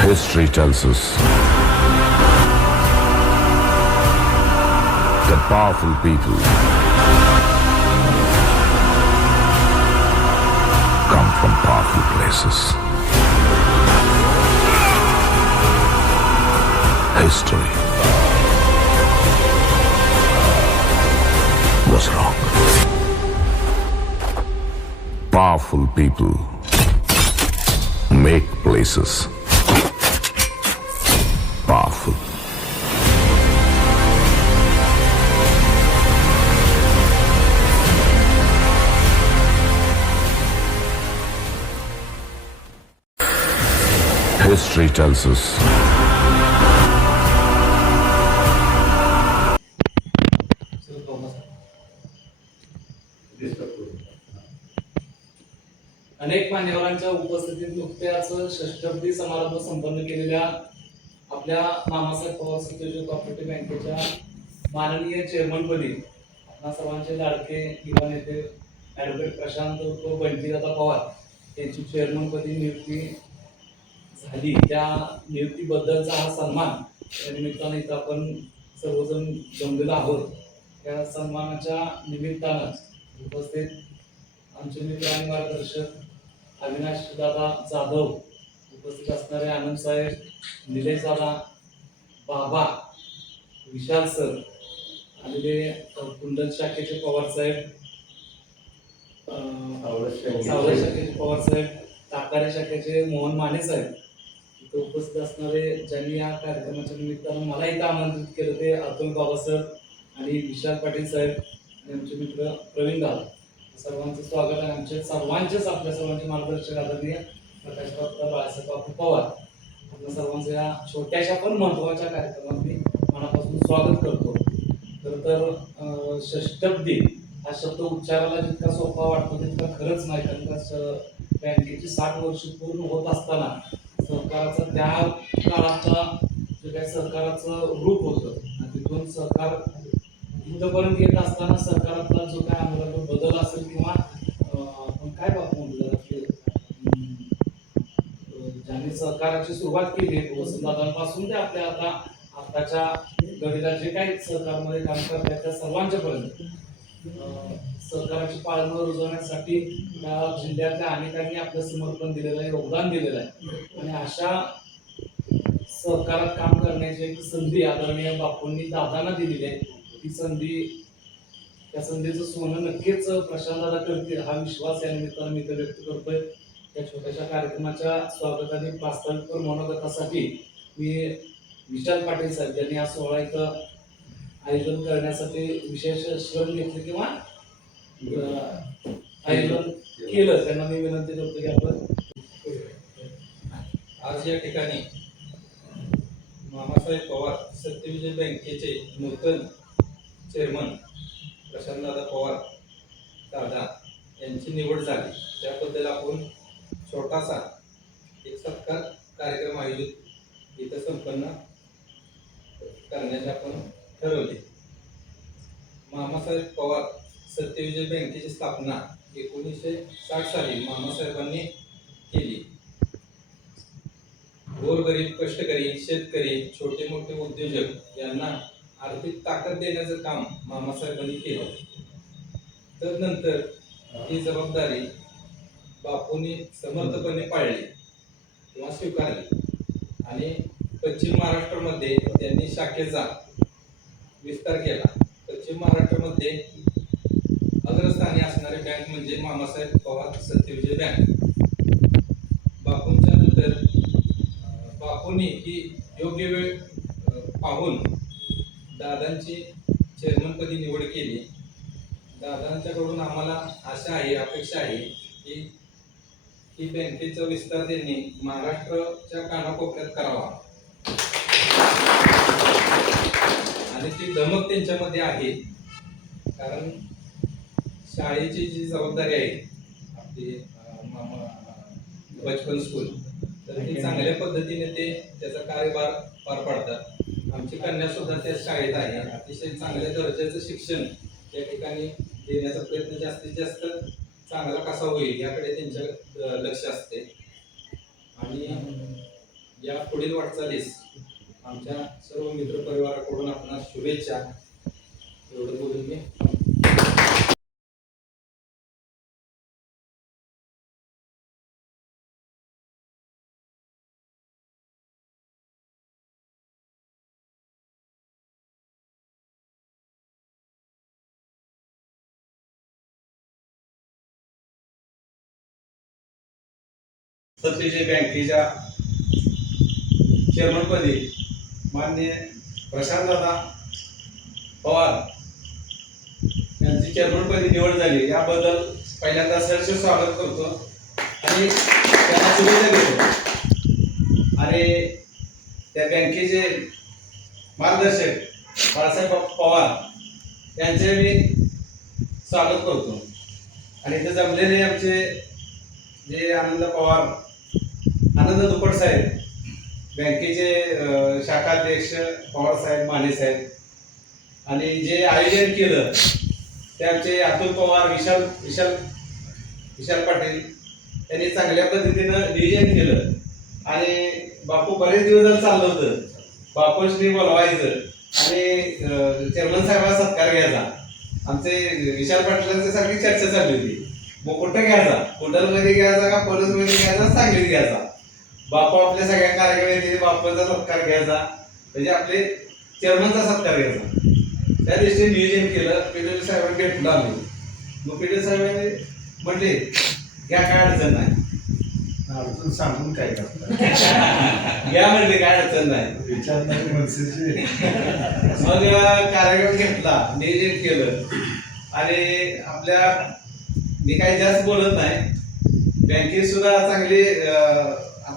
History tells us that powerful people come from powerful places. History was wrong. Powerful people make places History tells अनेक मान्यवरांच्या उपस्थितीत नुकत्याच षष्टब्दी समारंभ संपन्न केलेल्या आपल्या मामासाहेब पवार सत्यजित कॉपरेटिव्ह बँकेच्या माननीय चेअरमनपदी आपल्या सर्वांचे लाडके युवा नेते ॲडव्होकेट प्रशांत व बंटीदादा पवार यांची चेअरमनपदी नियुक्ती झाली त्या नियुक्तीबद्दलचा हा सन्मान या निमित्तानं इथं आपण सर्वजण जमलेलो आहोत. या सन्मानाच्या निमित्तानं उपस्थित आमचे मित्र आणि मार्गदर्शक अविनाश दादा जाधव उपस्थित असणारे आनंद साहेब निलेश दादा बाबा विशाल सर आलेले अ, कुंडल शाखेचे पवार साहेब सावळे शाखेचे पवार साहेब ताकारे शाखेचे मोहन माने साहेब. इथं उपस्थित असणारे ज्यांनी या कार्यक्रमाच्या निमित्तानं मला इथं आमंत्रित केलं ते अतुल बाबा सर आणि विशाल पाटील साहेब आणि आमचे मित्र प्रवीण दादा. सर्वांचं स्वागत आहे आमचे सर्वांचेच आपल्या सर्वांचे मार्गदर्शक आदरणीय प्रकाशराव बाळासाहेब बापू पवार. आपल्या सर्वांचं या छोट्याशा पण महत्त्वाच्या कार्यक्रमात मी मनापासून स्वागत करतो. खरं तर षष्टब्दी हा शब्द उच्चारायला जितका सोपा वाटतो तितका खरंच नाही. कारण का बँकेची साठ वर्ष पूर्ण होत असताना सहकाराचा त्या काळाचा जे काही सहकाराचं रूप होतं आणि तिथून सहकार इथंपर्यंत येत असताना सरकारातला जो काय आमूलाग्र बदल असेल किंवा आपण काय बाबू म्हटलं ज्यांनी सहकाराची सुरुवात केली वसंतदादांपासून ते आपल्या आता आताच्या घडीला जे काही सहकारमध्ये काम करतात त्या सर्वांच्या पर्यंत सहकाराची पाळणं रुजवण्यासाठी त्या जिल्ह्यातल्या अनेकांनी आपलं समर्पण दिलेलं आहे योगदान दिलेलं आहे. आणि अशा सहकारात काम करण्याची एक संधी आदरणीय बापूंनी दादांना दिलेली आहे. ती संधी त्या संधीचं सोनं नक्कीच प्रशांत करतील हा विश्वास या निमित्तानं मी तर व्यक्त करतोय. या छोट्याशा कार्यक्रमाच्या स्वागताने प्रास्ताविक मनोगतासाठी मी विशाल पाटील साहेब यांनी हा सोहळा इथं आयोजन करण्यासाठी विशेष श्रम घेतले किंवा आयोजन केलं. त्यांना मी विनंती करतो की आपण आज या ठिकाणी मामासाहेब पवार सत्यविजय बँकेचे नूतन चेअरमन प्रशांतदादा पवार दादा यांची निवड झाली. त्याबद्दल आपण छोटासा एक सत्कार कार्यक्रम आयोजित इथं संपन्न करण्याचे आपण ठरवले. मामासाहेब पवार सत्यविजय बँकेची स्थापना एकोणीसशे साठ साली मामासाहेबांनी केली. गोरगरीब कष्टकरी शेतकरी छोटे मोठे उद्योजक यांना आर्थिक ताकद देण्याचं काम मामासाहेबांनी केलं. तर नंतर ही जबाबदारी बापूंनी समर्थपणे पाळली किंवा स्वीकारली. आणि पश्चिम महाराष्ट्रामध्ये त्यांनी शाखेचा विस्तार केला. पश्चिम महाराष्ट्रामध्ये अग्रस्थानी असणारी बँक म्हणजे मामासाहेब पवार सत्यविजय बँक बापूंच्या नंतर बापूंनी ही योग्य वेळ पाहून दादांची चेअरमनपदी निवड केली. दादांच्याकडून आम्हाला आशा आहे अपेक्षा आहे की ही बँकेचा विस्तार त्यांनी महाराष्ट्राच्या कानाकोपऱ्यात करावा. आणि ती धमक त्यांच्यामध्ये आहे. कारण शाळेची जी जबाबदारी आहे आपली मामा बचपन स्कूल तर ते चांगल्या पद्धतीने ते त्याचा कार्यभार पार पाडतात. आमची कन्या सुद्धा त्या शाळेत आहे. अतिशय चांगल्या दर्जाचं शिक्षण त्या ठिकाणी देण्याचा प्रयत्न जास्तीत जास्त चांगला कसा होईल याकडे त्यांच्या लक्ष असते. आणि या पुढील वाटचालीस आमच्या सर्व मित्र परिवाराकडून आपण शुभेच्छा. एवढं बोलून मी बँकेच्या चेअरमनपदी माननीय प्रशांतदादा पवार यांची चेअरमनपदी निवड झाली. याबद्दल पहिल्यांदा सरस स्वागत करतो. आणि त्यांना शुभेच्छा देतो. आणि त्या बँकेचे मार्गदर्शक बाळासाहेब पवार यांचे मी स्वागत करतो. आणि इथे जमलेले आमचे जे आनंद पवार आनंद दुपट साहेब बँकेचे शाखाध्यक्ष पवार साहेब माने साहेब. आणि जे आयोजन केलं त्यांचे अतुल पवार विशाल विशाल विशाल पाटील त्यांनी चांगल्या पद्धतीनं नियोजन केलं. आणि बापू बरेच दिवस चाललं होतं. बापूशनी बोलवायचं. आणि चेअरमन साहेबांना सत्कार घ्यायचा. आमचे विशाल पाटलांची सारखी चर्चा चालली होती. मग कुठं घ्यायचा. कुठलमध्ये घ्यायचा का पोलीसमध्ये घ्यायचा सांगलीत घ्यायचा. बापू आपल्या सगळ्या कार्यक्रम बापूचा सत्कार घ्यायचा. म्हणजे आपले चेअरमनचा सत्कार घ्यायचा. त्या दिवशी नियोजन केलं पीडब्ल्यू साहेबांनी भेटलो आम्ही मग पीडब्ल्यू साहेबांनी म्हणले घ्या काय अडचण नाही. अडचण सांगून काय करतात घ्या म्हणले काय अडचण नाही. मनसेचे. मग कार्यक्रम घेतला नियोजन केलं. आणि आपल्या मी काही जास्त बोलत नाही. बँकेत सुद्धा चांगली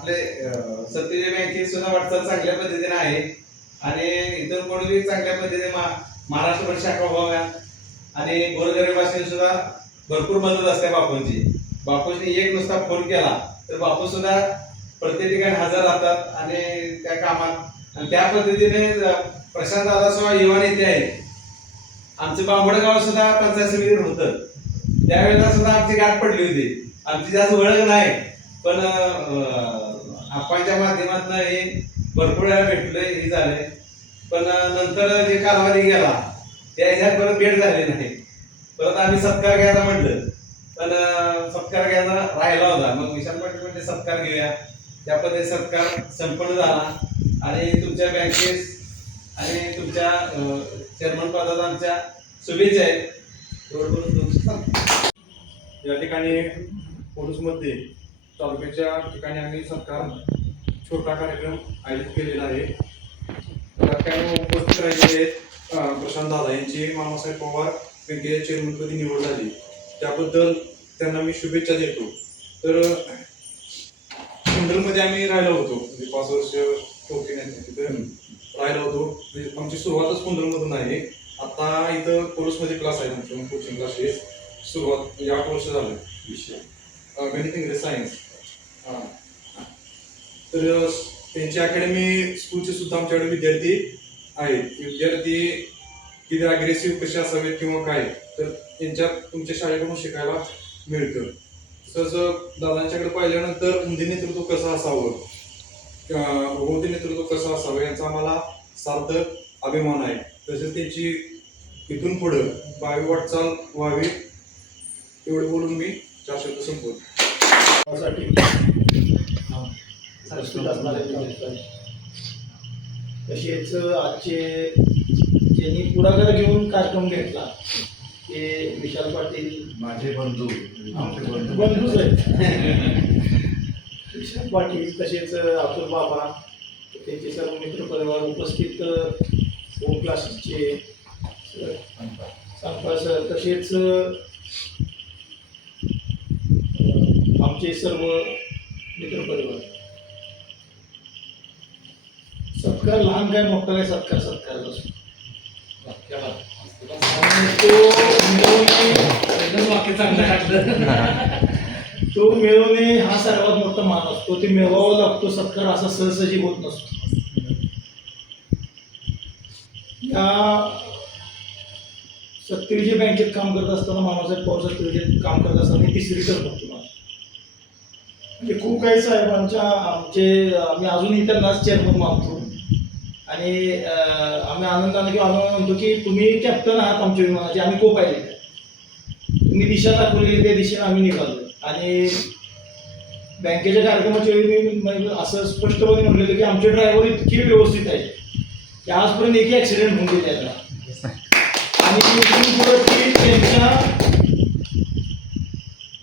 आपले अं, सुद्धा वाटचाल चांगल्या पद्धतीने आहे. आणि इतर कोणी चांगल्या पद्धतीने मा महाराष्ट्रभर शाखा व्हाव्या. आणि गोरगरिबाशी सुद्धा भरपूर मदत असते बापूंची. बापूंनी एक नुसता फोन केला तर बापू सुद्धा प्रत्येक ठिकाणी हजर राहतात आणि त्या कामात आणि त्या पद्धतीने प्रशांत दादा सुद्धा युवा नेते आहेत. आमचं बांबडगाव सुद्धा पंचायत समितीवर होतं. त्यावेळेला सुद्धा आमची गाठ पडली होती. आमची जास्त ओळख नाही पण आपणच्या माध्यमातून हे भरपूर वेळा भेटलंय हे झालंय. पण नंतर जे कालावधी गेला त्या ह्याच्यात परत भेट झाली नाही. परत आम्ही सत्कार घ्यायचा म्हटलं. पण सत्कार घ्यायचा राहिला होता. मग विशाल पाटील म्हणजे सत्कार घेऊया. त्या पद्धती सत्कार संपन्न झाला. आणि तुमच्या बँकेत आणि तुमच्या चेअरमन पदाचा आमच्या शुभेच्छा आहेत. या ठिकाणी पोलीसमध्ये तालुक्याच्या ठिकाणी आम्ही सरकार छोटा कार्यक्रम आयोजित केलेला आहे. त्यामुळे उपस्थित राहिलेले आहेत प्रशांत दादा यांची मामासाहेब पवार बँकेच्या चेअरमनपदी निवड झाली. त्याबद्दल त्यांना मी शुभेच्छा देतो. तर कुंडलमध्ये आम्ही राहिलो होतो. म्हणजे पाच वर्ष टोके नाही तिथे राहिलो होतो. म्हणजे आमची सुरुवातच कुंडलमधून आहे. आता इथं कोर्समध्ये क्लास आहे आमचे कोचिंग क्लासेस सुरुवात म्हणजे आठ वर्ष झालं. विषय अं, गणित इंग्रजी सायन्स तर त्यांच्या त्यांची अकॅडमी स्कूलचे सुद्धा आमच्याकडे विद्यार्थी आहेत. विद्यार्थी किती अग्रेसिव्ह कसे असावेत किंवा काय तर त्यांच्यात तुमच्या शाळेकडून शिकायला मिळतं. तसंच दादांच्याकडे पाहिल्यानंतर उंदी नेतृत्व कसं असावं? अं, नेतृत्व कसं असावं? याचा आम्हाला सार्थक अभिमान आहे. तसेच त्यांची इथून पुढं भावी वाटचाल व्हावी एवढं बोलून मी चार शब्द संपवतो. उपस्थित असणारे. तसेच आजचे ज्यांनी पुढाकार घेऊन कार्यक्रम घेतला ते विशाल पाटील. माझे बंधू बंधूच आहेत विशाल पाटील तसेच अतुल बाबा त्यांचे सर्व मित्र परिवार उपस्थित होम क्लासेसचे संपास तसेच अं, आमचे सर्व मित्रपरिवार सत्कार लहान काय मोठा काय सत्कार सत्कार असतो तो मिळवणे हा सर्वात मोठा मान असतो. ते मिळवावा लागतो सत्कार असा सहजही होत नसतो. या सत्तेविजय बँकेत काम करत असताना मामासाहेब पवार सत्तेविजय काम करत असताना तिसरी टर्म होती म्हणजे खूप काही साहेबांच्या आमचे आम्ही अजूनही त्यांनाच चेअरमन मानतो. आणि आम्ही आनंदाने किंवा आम्हाला म्हणतो की तुम्ही कॅप्टन आहात आमच्या विमानाचे आम्ही को पाहिले तुम्ही दिशा दाखवलेली त्या दिशेने आम्ही निघालो आणि बँकेच्या कार्यक्रमाच्या वेळी मी म्हणजे असं स्पष्टपणे म्हटलेलं की आमचे ड्रायव्हर इतके व्यवस्थित आहेत की आजपर्यंत एकही ॲक्सिडेंट होऊन गेले त्यांना आणि त्यांच्या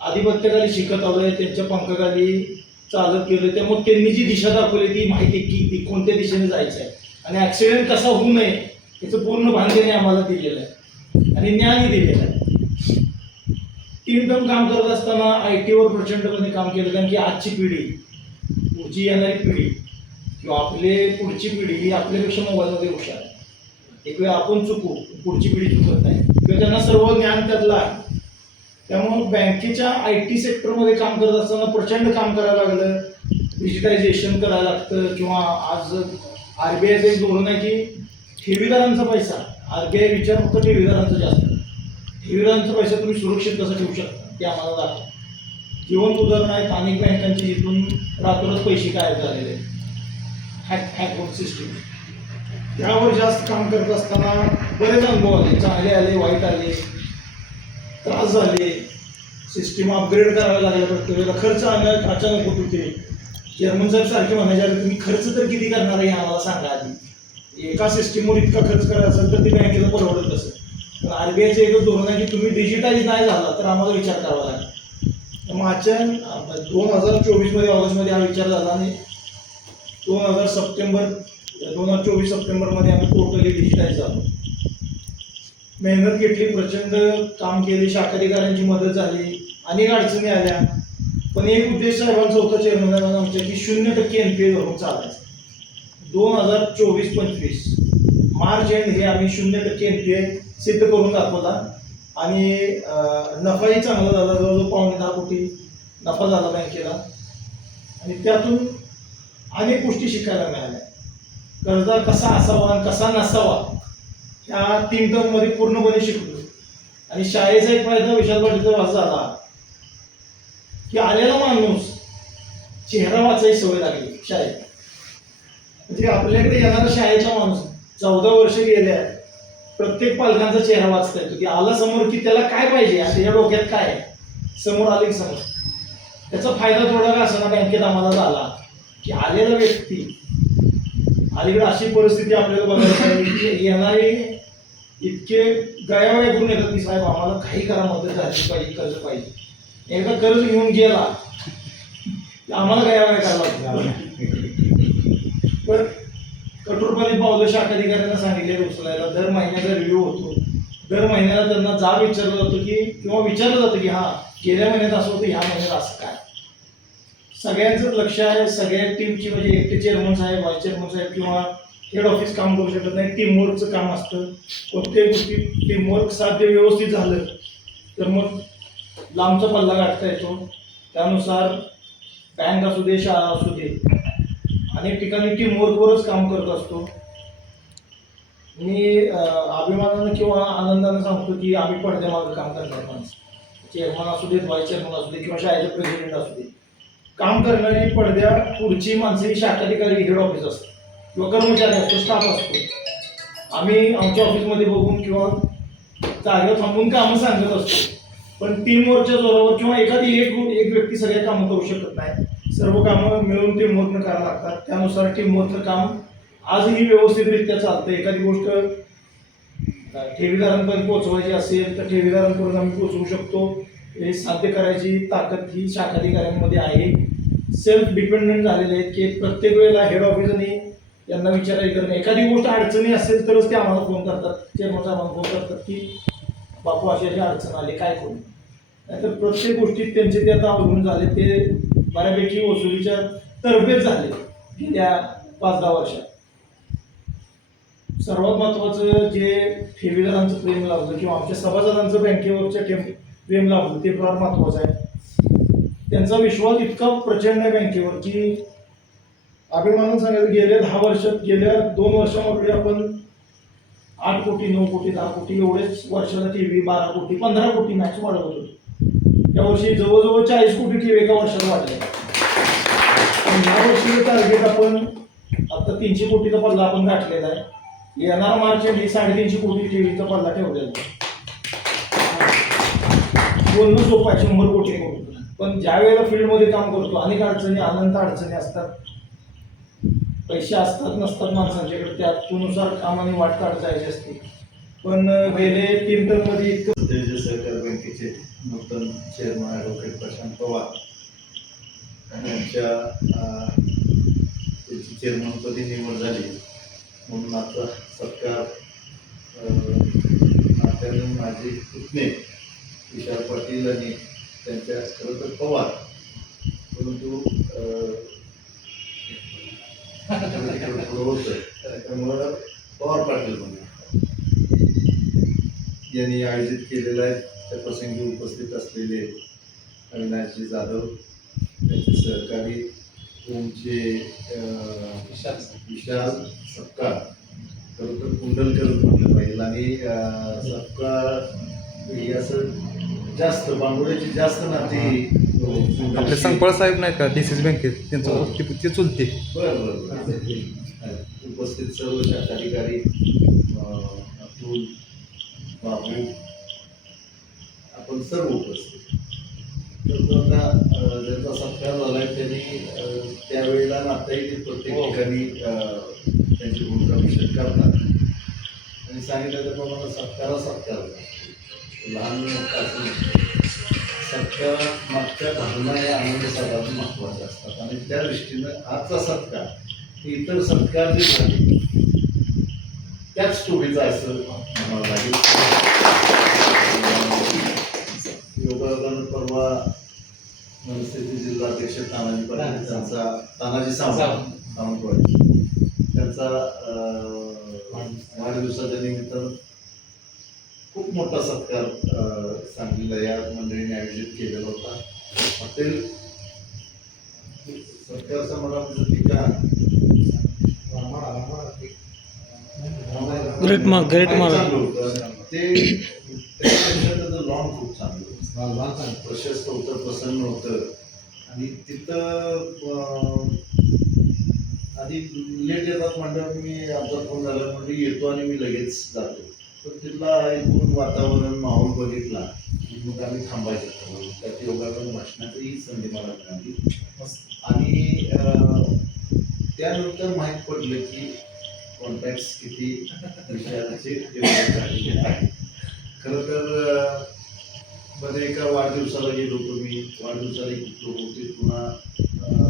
आधिपत्याखाली शिकत आलोय त्यांच्या पंखाखाली चालत गेलो त्यामुळे त्यांनी जी दिशा दाखवली ती माहिती की कोणत्या दिशेने जायचं आहे आणि ॲक्सिडेंट कसा होऊ नये याचं पूर्ण भान आम्हाला दिलेलं आहे. आणि ज्ञानही दिलेलं आहे. तीन टर्म काम करत असताना आय टीवर प्रचंडपणे काम केलं कारण की आजची पिढी पुढची येणारी पिढी किंवा आपले पुढची पिढी ही आपल्यापेक्षा मोबाईलमध्ये हुशार आहे. एक वेळ आपण चुकू पुढची पिढी चुकत नाही. किंवा त्यांना सर्व ज्ञान त्यातलं आहे. त्यामुळं बँकेच्या आय टी सेक्टरमध्ये काम करत असताना प्रचंड काम करायला लागलं डिजिटायझेशन करायला लागतं किंवा आज आर बी आयचं एक धोरण आहे की ठेवीदारांचा पैसा आर बी आय विचार फक्त ठेवीदारांचा जास्त. ठेवीदारांचा पैसा तुम्ही सुरक्षित कसं ठेवू शकता ते आम्हाला दाखवा. जिवंत उदाहरण आहेत अनेक बँकांची जिथून रातोरात पैसे काय झालेले आहेत. हॅक हॅक होत सिस्टीम त्यावर जास्त काम करत असताना बरेच अनुभव आले चांगले आले वाईट आले त्रास झाले. सिस्टीम अपग्रेड करायला लागल्या प्रत्येक वेळेला खर्च आणत अचानक होत होते. चेअरमन साहेब सारखे म्हणायचे तुम्ही खर्च तर किती करणार आहे हे आम्हाला सांगा आधी. एका सिस्टीमवर इतका खर्च करायचा असेल तर ते बँकेला परवडत असं पण आरबीआयचं एकच धोरण आहे की तुम्ही डिजिटाईज नाही झाला तर आम्हाला विचार करावा लागेल. मागच्या दोन हजार चोवीसमध्ये ऑगस्टमध्ये हा विचार झाला आणि दोन हजार सप्टेंबर दोन हजार चोवीस सप्टेंबरमध्ये आम्ही टोटली डिजिटाईज झालो. मेहनत घेतली प्रचंड काम केले शाखाधिकाऱ्यांची मदत झाली अनेक अडचणी आल्या. पण एक उद्देश साहेबांचा होता चेअरमन आमच्या की शून्य टक्के एन पी ए धरून चालायचं. दोन हजार चोवीस पंचवीस मार्च एंड हे आम्ही शून्य टक्के एन पी ए सिद्ध करून दाखवला. आणि नफाही चांगला झाला जवळजवळ पावणे दहा कोटी नफा झाला बँकेला. आणि त्यातून अनेक गोष्टी शिकायला मिळाल्या. कर्जदार कसा असावा आणि कसा नसावा ह्या तीन टर्ममध्ये पूर्णपणे शिकलो. आणि शाळेचा एक फायदा विशाल पाटीलचा वास झाला की आलेला माणूस चेहरा वाचायची सवय लागली शाळेत. म्हणजे आपल्याकडे येणारा शाळेचा माणूस चौदा वर्ष गेल्या प्रत्येक पालकांचा चेहरा वाचता येतो. की आला समोर की त्याला काय पाहिजे? त्याच्या डोक्यात काय समोर आले की समोर. त्याचा फायदा थोडा का असताना बँकेत आम्हाला झाला की आलेला व्यक्ती अलीकडे अशी परिस्थिती आपल्याला बघायला पाहिजे की येणारे इतके गयावया करून येतात की साहेब आम्हाला काही करा मदत झाली पाहिजे कर्ज पाहिजे. एकदा कर्ज घेऊन गेला आम्हाला गयावया करायला लागतो? पण कठोरपणे पावलं शाखाधिकाऱ्यांना सांगितले उचलायला. दर महिन्याचा रिव्ह्यू होतो. दर महिन्याला त्यांना जाब विचारलं जातो की किंवा विचारलं जातं की हा गेल्या महिन्यात असं होतं ह्या महिन्यात असं काय? सगळ्यांचं लक्ष आहे. सगळ्या टीमची म्हणजे एकटे चेअरमन साहेब व्हाईस चेअरमन साहेब किंवा हेड ऑफिस काम करू शकत नाही. टीमवर्कचं काम असतं. कोणत्याही गोष्टी टीमवर्क साध्य व्यवस्थित झालं तर मग लांबचा पल्ला गाठता येतो. त्यानुसार बँक असू दे शाळा असू दे अनेक ठिकाणी टीमवर्कवरच काम करत असतो. मी अभिमानानं किंवा आनंदानं सांगतो की आम्ही पडद्यामागं काम करणार माणसं. चेअरमन असू देत व्हाईस चेअरमन असू दे किंवा शाळेचे प्रेसिडेंट असू दे. काम करणारी पडद्या पुढची माणसं ही शाखाधिकारी हेड ऑफिस असते किंवा कर्मचारी असतो स्टाफ असतो. आम्ही आमच्या ऑफिसमध्ये बघून किंवा जागेवर थांबून कामं सांगत असतो. पण टीमवर्कच्या जोरावर किंवा एखादी एक एक व्यक्ती सगळे कामं करू शकत नाही. सर्व कामं मिळून टीमवर्कनं करायला लागतात. त्यानुसार टीम टीमवर्कचं काम आजही व्यवस्थितरित्या चालतं. एखादी गोष्ट ठेवीदारांपर्यंत पोहोचवायची असेल तर ठेवीदारांपर्यंत आम्ही पोहोचवू शकतो. हे साध्य करायची ताकद ही शाखाधिकाऱ्यांमध्ये आहे. सेल्फ डिपेंडंट झालेले आहेत की प्रत्येक वेळेला हेड ऑफिसने यांना विचारायला करणं. एखादी गोष्ट अडचणी असेल तरच ते आम्हाला फोन करतात. चेअरमनचा आम्हाला फोन करतात की बापू अशी अशी अडचण आली. काय करू? नाहीतर प्रत्येक गोष्टीत त्यांचे ते आता अवलंबून झाले ते बऱ्यापैकी वसुलीच्या तरफेच झाले गेल्या पाच दहा वर्षात. सर्वात महत्त्वाचं जे ठेवीदारांचं प्रेम लावलं किंवा आमच्या सभासदांचं बँकेवरच्या ठेव प्रेम लावलं ते फार महत्त्वाचं आहे. त्यांचा विश्वास इतका प्रचंड आहे बँकेवर की अभिमानानं सांगायचं गेल्या दहा वर्षात गेल्या दोन वर्षामध्ये आपण आठ कोटी नऊ कोटी दहा कोटी एवढेच वर्षाला टी व्ही बारा कोटी पंधरा कोटी मॅच वाढवत होतो. यावर्षी जवळजवळ चाळीस कोटी टी एका वर्षात वाढले. यावर्षी टार्गेट आपण आता तीनशे कोटीचा पल्ला आपण गाठलेला आहे. येणार मार्च एंडिंग साडेतीनशे कोटी ठेवीचा पल्ला ठेवलेला आहे. बोलणं सोपं आहे शंभर कोटी पण ज्या वेळेला फील्डमध्ये काम करतो अनेक अडचणी अनंत अडचणी असतात. पैसे असतात नसतात माणसांच्याकडे त्यानुसार कामाने वाट जायची असते. पण गेले तीन टर्म इतकं सहकार बँकेचे नूतन चेअरमन ॲडव्होकेट प्रशांत पवार यांच्या त्याची त्यांची चेअरमनपदी निवड झाली. म्हणून आता सत्कार नात्याने माझे पुतणे विशाल पाटील आणि त्यांच्या खरं तर पवार. परंतु होतं त्यामुळं पवार पाटील म्हणून. यांनी आयोजित केलेला आहे प्रसंगी उपस्थित असलेले अविनाशजी जाधव त्यांचे सहकारी ओमचे अं, विशाल. सपकाळ खरं तर कुंडलकर म्हटलं पाहिजे. आणि सपकाळ हे असं जास्त बांबोड्याची जास्त नाती आपले संपळ साहेब नाहीत का डी सी बँकेत त्यांचं ते ते चुलते. उपस्थित सर्व शाखाधिकारी अतुल बाबू सर्व उपस्थित. तर आता ज्यांचा सत्कार झाला आहे त्यांनी त्यावेळेला नाताही ते प्रत्येक ठिकाणी अं, त्यांची भूमिका निश्चित करतात. आणि सांगितलं त्याप्रमाणे सत्कारा सत्कार. लहान मोठा असं. सत्कार मागच्या भावना या आनंद सर्वात महत्त्वाच्या असतात. आणि त्या दृष्टीनं आजचा सत्कार हे इतर सत्कार जे झाले त्याच स्टोरीचा असं म्हणावं लागेल. योगायोगानं परवा मनस्थिती जिल्हाध्यक्ष तानाजी पाटील त्यांचा तानाजी सावंत. सावंतवाडी त्यांचा वाढदिवसाच्या निमित्तानं खूप मोठा सत्कार सांगलीला या मंडळीने आयोजित केलेला होता. हॉटेल सत्कार समारंभाचं ठिकाण ग्रेट मार्क ग्रेट. ते त्याच्यापेक्षा त्याचं लॉन खूप चांगलं. प्रशस्त होतं प्रसन्न होतं आणि तिथं आधी लेट येतात म्हणल्यावर मी आमचा फोन झाला म्हणजे येतो आणि मी लगेच जातो. पण तिथला एकूण वातावरण माहोल बघितला मग आम्ही थांबायचं. त्यात योगासन भाषणाचीही संधी मला मिळाली. आणि त्यानंतर माहीत पडलं की कॉन्टॅक्ट किती विषयाचे खरं तर मध्ये एका वाढदिवसाला गेलो होतो मी. वाढदिवसाला एक होते. पुन्हा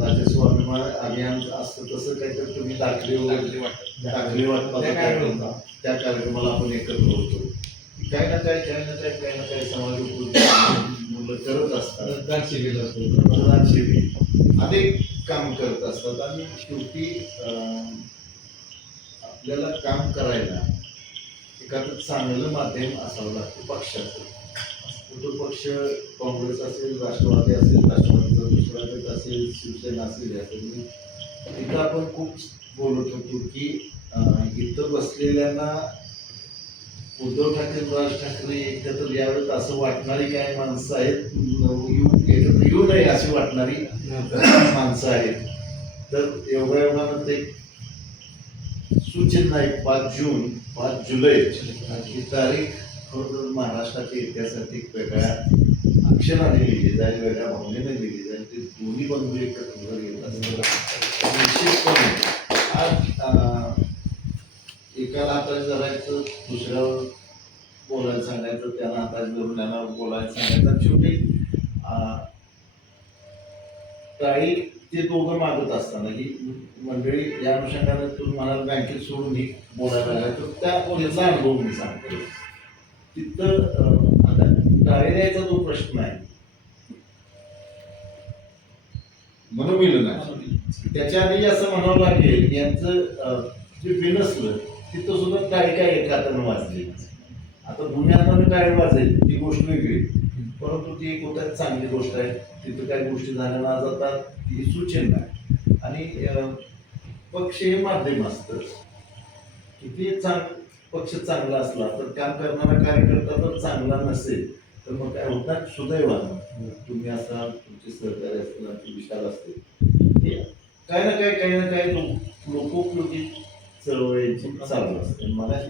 राजस्व अभिमान अभियान असतं तसं काहीतरी तुम्ही दाखले वगैरे दाखले वाटपाचा कार्यक्रम होता. त्या कार्यक्रमाला आपण एकत्र होतो. काही ना काही काही ना काही काही ना काही समाज मुलं करत असतात. मतदान शिबिर अनेक काम करत असतात. आणि शेवटी अं, आपल्याला काम करायला एखादं चांगलं माध्यम असावं लागतं पक्षाचं. तो पक्ष काँग्रेस असेल राष्ट्रवादी असेल राष्ट्रवादीचा दुसरा असेल शिवसेना असेल या तिथं आपण खूप बोलत होतो की इथं बसलेल्यांना उद्धव ठाकरे राज ठाकरे एकत्र यावेळेस असं वाटणारी काय माणसं आहेत? येऊन एकत्र येऊ नये अशी वाटणारी माणसं आहेत. तर एवढ्या योगायोगानं ते सूचना आहे पाच जून पाच जुलै ही तारीख. खरोखर महाराष्ट्राच्या इतिहासात एक वेगळ्या अक्षराने लिहिली जाईल वेगळ्या भावनेने लिहिली जाईल ते दोन्ही बंधू एकत्र जर येत असतात निश्चितपणे आज एकाला हाताने धरायचं दुसऱ्यावर बोलायला सांगायचं त्याला हाताने धरून त्यांना बोलायला सांगायचं शेवटी अं, ते दोघं मागत असताना की मंडळी या अनुषंगाने तुम्ही मला बँकेत सोडून ही बोलायला लागला. तर त्या त्याचा अनुभव मी सांगतो. तिथं आता टाळी द्यायचा जो प्रश्न आहे. मनोमिलन त्याच्या आधी असं म्हणावं लागेल यांचं जे बिनसलं तिथं सुद्धा टाळी काय एका हातानं वाजली. आता दोन्ही हाताने टाळी वाजेल ती गोष्ट वेगळी. परंतु ती एक होत्या चांगली गोष्ट आहे. तिथं काही गोष्टी झाल्या ना जातात ती सूचना आहे आणि पक्ष हे माध्यम असतं. किती चांग पक्ष चांगला असला तर काम करणारा कार्यकर्ता जर चांगला नसेल तर मग काय होतात? सुदैवानं तुम्ही असाल तुमचे सहकारी असतील आमचे विशाल असतील. काय काही ना काही काही ना काही लोक लोकोपयोगी चळवळीची चालू असते. मला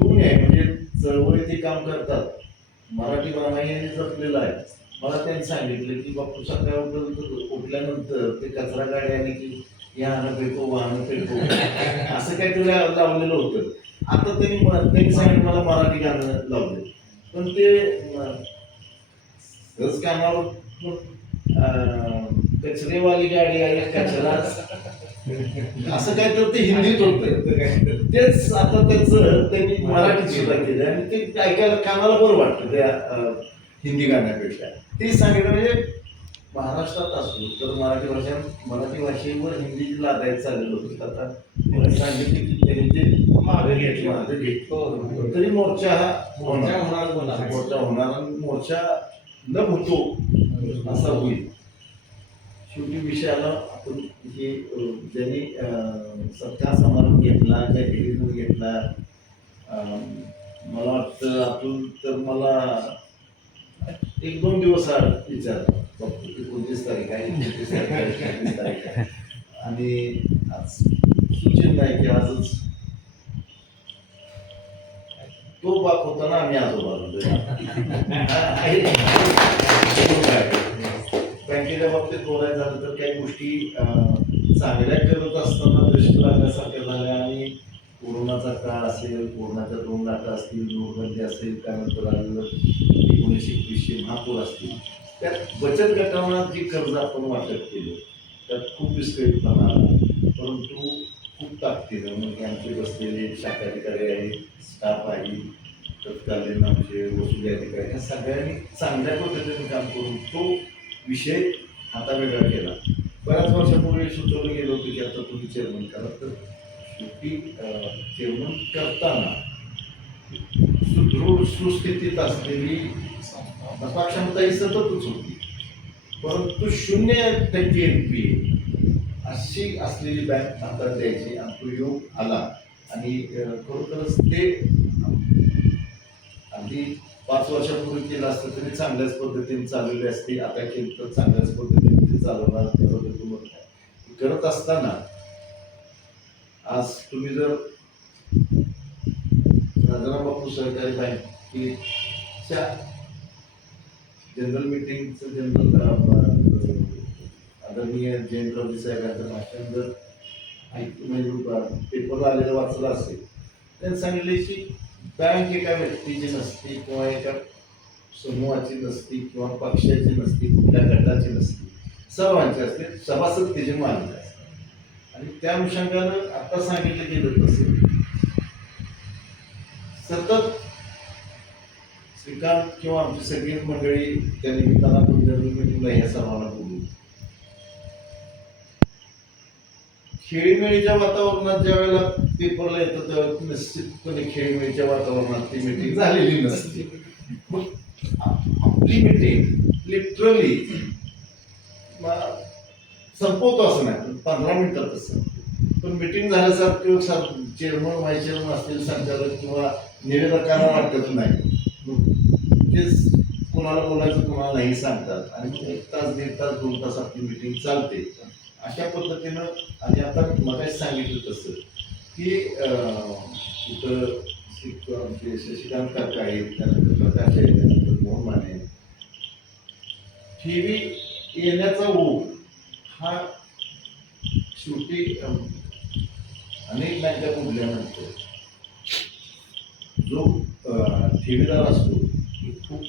तुम्ही आहे म्हणजे चळवळीत काम करतात मराठी रामायणाने जपलेलं आहे. मला त्यांनी सांगितलं की बापू सकाळी उठल्यानंतर उठल्यानंतर ते कचरा गाडी आली की या आणं फेको वाहनं फेको असं काहीतरी लावलेलं होतं. आता त्यांनी त्यांनी सांगितलं मला मराठी गाणं लावले पण ते रस कामावर कचरेवाली गाडी आहे कचरा. असं काय तर ते हिंदीत होतं तेच आता त्याचं त्यांनी मराठीत सुद्धा केली आणि ते ऐकायला कानाला बरं वाटतं त्या हिंदी गाण्यापेक्षा. ते सांगितलं म्हणजे महाराष्ट्रात असलो तर मराठी भाषा मराठी भाषेवर हिंदी लादायचं चाललेलं होतं. आता सांगितलं की त्यांनी ते मागे घेतले. मागे घेतले. तरी मोर्चा हा होणार मोर्चा होणार मोर्चा न होतो असा होईल. शेवटी विषयाला आपण हे ज्यांनी सत्कार समारंभ घेतला ज्या डेअरीनं घेतला मला वाटतं आतून तर मला एक दोन दिवस विचार. एकोणतीस तारीख आहे एकोणतीस तारीख आहे तारीख आहे. आणि आज सूचन नाही की आजच तो बाप होता ना आम्ही आजोबा बँकेच्या बाबतीत बोलायचं झालं तर काही गोष्टी चांगल्या करत असताना दृष्ट लागण्यासारख्या झाल्या आणि कोरोनाचा काळ असेल कोरोनाच्या दोन लाटा असतील नोटबंदी असेल त्यानंतर आलेलं एकोणीसशे एकवीसशे महापूर असतील. त्यात बचत गटांना जी कर्ज आपण वाटप केलं त्यात खूप विस्कळीतपणा आला परंतु खूप ताकदीनं म्हणजे आमचे बसलेले शाखा अधिकारी आहेत स्टाफ आहे तत्कालीन आमचे वसुली अधिकारी ह्या सगळ्यांनी चांगल्या पद्धतीने काम करून तो विषय हातावेगळा केला. बऱ्याच वर्षापूर्वी सुचवलं गेलं होतं की आता तुम्ही चेअरमन करा तर शेवटी चेअरमन करताना सुदृढ सुस्थितीत असलेली नफाक्षमता ही सततच होती. परंतु शून्य टक्के एन पी अशी असलेली बँक हातात द्यायची आमचा तो योग आला. आणि खरोखरच ते अगदी पाच वर्षापूर्वी केलं असतं तरी चांगल्याच पद्धतीने चालवली असते. आता केलं तर चांगल्याच पद्धतीने ते चालवणार करत असताना आज तुम्ही जर राजाराम बापू सहकारी बँकेच्या जनरल मिटिंगचं जनरल आदरणीय जयंतरावजी साहेबांचं भाषण जर ऐक म्हणजे पेपरला आलेलं वाचलं असेल त्यांनी सांगितले की बँक एका व्यक्तीची नसती किंवा एका समूहाची नसती किंवा पक्षाची नसती कुठल्या गटाची नसती सर्वांची असते सभासद त्याची मालक असतात आणि त्या अनुषंगानं आता सांगितलं गेलं तसं. सतत श्रीकांत किंवा आमची सगळी मंडळी त्या निमित्तानं आपण जनरल मिटिंगला या सर्वांना बोलू खेळीमेळीच्या वातावरणात ज्या वेळेला पेपरला येतं तर निश्चितपणे खेळीमेळीच्या वातावरणात ती मिटिंग झालेली नसते. मग आपली मिटिंग लिटरली संपवतो असं नाही पंधरा मिनिटात असं पण मिटिंग झाल्यासारखं सर चेअरमन व्हाईस चेअरमन असतील संचालक किंवा निवेदकांना वाटत नाही. तेच कोणाला बोलायचं कोणाला नाही सांगतात. आणि मग एक तास दीड तास दोन तास आपली मिटिंग चालते. अशा पद्धतीनं आणि आता मगाशी सांगितलं तसं की इथं आमचे शशिकांत काका आहेत त्यानंतर प्रकाश आहे त्यानंतर मोहन माने टी ठेवी येण्याचा ओघ हा शेवटी अनेक बँका बुडल्यानंतर जो ठेवीदार असतो तो खूप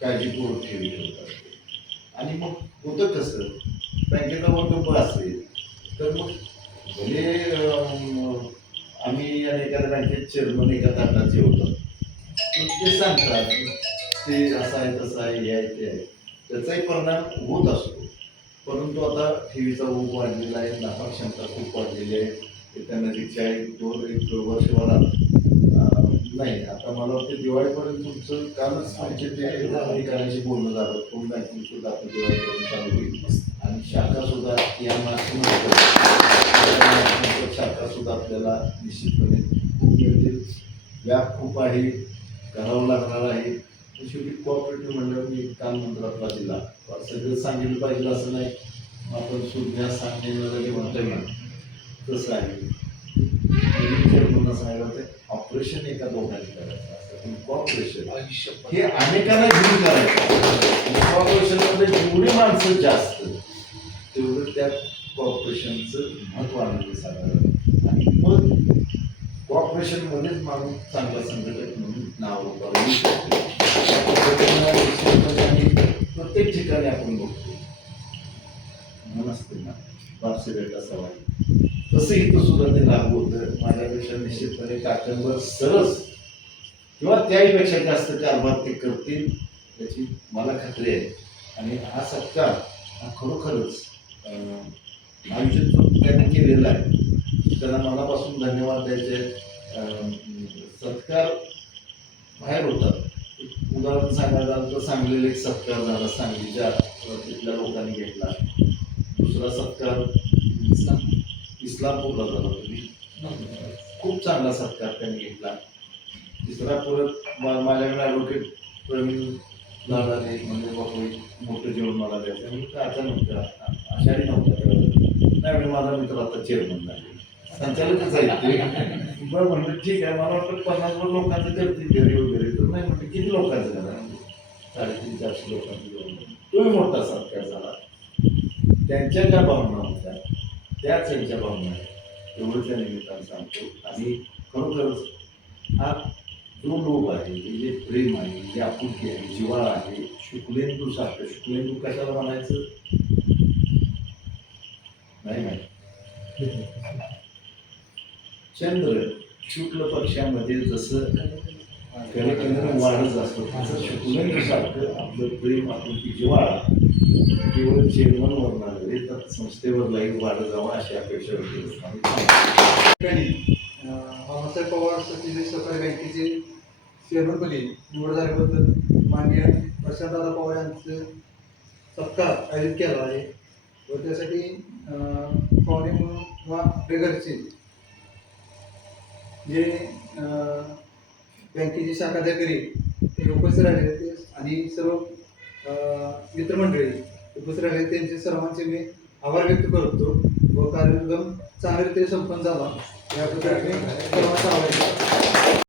काळजीपूर्वक ठेवी होत. असतो आणि मग होतं कसं बँकेचा वर्ग असेल तर मग भले आम्ही आणि एखाद्या बँकेत चेअरमन एका ताटाचे होतात पण ते सांगतात ते असं आहे तसं आहे हे आहे ते आहे. त्याचाही परिणाम होत असतो. परंतु आता ठेवीचा ओघ वाढलेला आहे नफा क्षमता खूप वाढलेली आहे. त्यांना रिक्षा एक दोन एक वर्षभरात नाही आता मला वाटतं दिवाळीपर्यंत तुमचं कालच आमचे ते अधिकाऱ्यांशी बोलणं झालं. फोन बँकिंग सुद्धा आता दिवाळीपर्यंत चालू होईल. आणि शाखा सुद्धा या मार्चमध्ये शाखा सुद्धा आपल्याला निश्चितपणे खूप मिळतील. व्याप खूप आहे. करावं लागणार आहे. शेवटी कोऑपरेटिव्ह मंडळ मी काल आपला दिला सगळं सांगितलं पाहिजे असं नाही. आपण सुज्ञा सांगण्याला जरी म्हणता ना तसं आहे. ऑपरेशन एका दोघांनी करायचं असतं. कॉपरेशन हे अनेकांना घेऊन करायचं कॉर्पोरेशनमध्ये जेवढी माणसं जास्त तेवढं त्या कॉर्पोरेशनचं महत्त्व आनंद सांगायला आणि मग कॉर्पोरेशनमध्येच माणूस चांगला संघटक म्हणून नाव प्रत्येक ठिकाणी आपण बघतो. म्हणून असते ना बापसिरेट असावा तसं इथं सुद्धा ते लागू होतं. माझ्यापेक्षा निश्चितपणे काकणवर सरस किंवा त्याहीपेक्षा जास्त कारभार ते करतील याची मला खात्री आहे. आणि हा सत्कार हा खरोखरच आयुष्यात त्याने केलेला आहे. त्याला मनापासून धन्यवाद द्यायचे सत्कार बाहेर होतात उदाहरण सांगायला झालं तर सांगलेले एक सत्कार झाला सांगलीच्या तिथल्या लोकांनी घेतला. दुसरा सत्कार इस्लामपूरला झाला तुम्ही. खूप चांगला सत्कार त्यांनी घेतला. तिसरा परत माझ्याकडे ॲडव्होकेट प्रवीण लाडाने म्हणजे बापू एक मोठं जेवण मला द्यायचं मी तर आता नव्हतं आषाढी नव्हता त्यावेळी माझा मित्र आता चेअरमन झाले. संचालकच आहेत ते? बरं म्हणलं ठीक आहे मला वाटतं पन्नासभर लोकांचं करतील घरी वगैरे. तर नाही म्हटलं किती लोकांचं करा साडेतीन चारशे लोकांचं जेवण. तोही मोठा सत्कार झाला. त्यांच्या ज्या भावना होत्या त्याच त्यांच्या भावना आहेत. एवढं त्या निमित्तानं सांगतो. आणि खरोखरच हा जो लोभ आहे हे जे प्रेम आहे जे आपुलकी आहे जिवाळा आहे शुक्लेंदू सारखं शुक्लेंदू कशाला म्हणायचं? नाही माहिती. चंद्र शुक्ल पक्षामध्ये जसं त्याला केंद्र वाढत जास्त. असं शुक्लेंदू सारखं आपलं प्रेम आपुलकी जिवाळा केवळ चेअरमनवर नव्हे तर संस्थेवर लाइट वाढत जावं अशी अपेक्षा होती. बाबासाहेब पवार सचिव सहकारी बँकेचे चेअरमनपदी निवड झाल्याबद्दल माननीय प्रशांतदादा पवार यांचं सत्कार आयोजित केला आहे. व त्यासाठी अं, पाहुणे म्हणून किंवा बेगरचे जे बँकेची शाखा शाखाधिकारी ते उपस्थित राहिले ते आणि सर्व मित्रमंडळी उपस्थित राहिले त्यांचे सर्वांचे मी आभार व्यक्त करतो. व कार्यक्रम चांगल्या रीतीने संपन्न झाला. याबद्दल मी सर्वांचा आभार